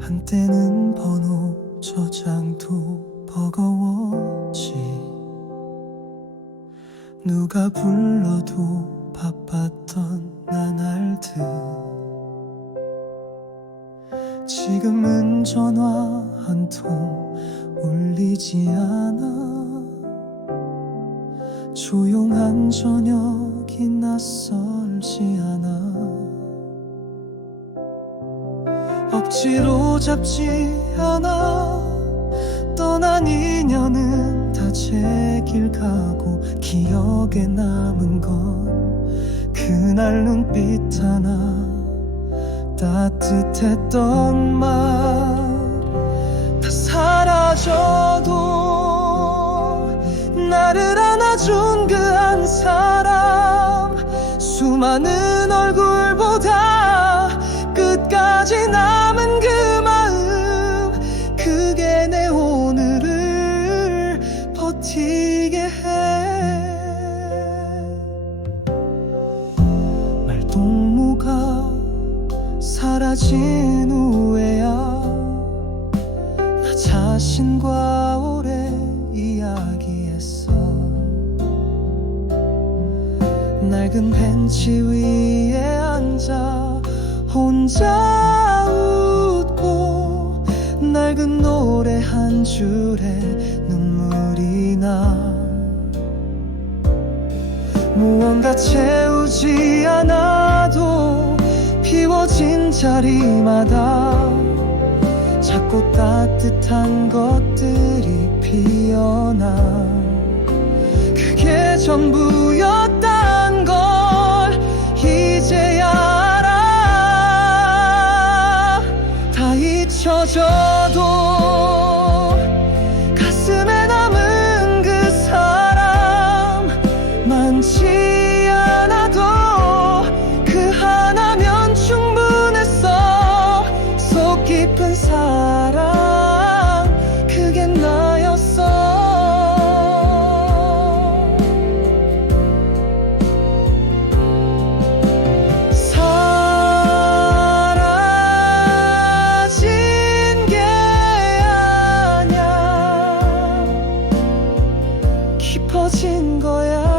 한때는 번호 저장도 버거웠지. 누가 불러도 바빴던 나날들. 지금은 전화 한 통 울리지 않아. 조용한 저녁이 낯설지 않아. 억지로 잡지 않아. 떠난 인연은 다 제길 가고 기억에 남은 건 그날 눈빛 하나. 따뜻했던 말 수많은 얼굴보다 끝까지 남은 그 마음 그게 내 오늘을 버티게 해. 말동무가 사라진 후에야 나 자신과 오래 이야기했어 낡은 벤치 위에 앉아 혼자 웃고 낡은 노래 한 줄에 눈물이 나. 무언가 채우지 않아도 비워진 자리마다 작고 따뜻한 것들이 피어나. 그게 전부였 잊혀져도 yeah.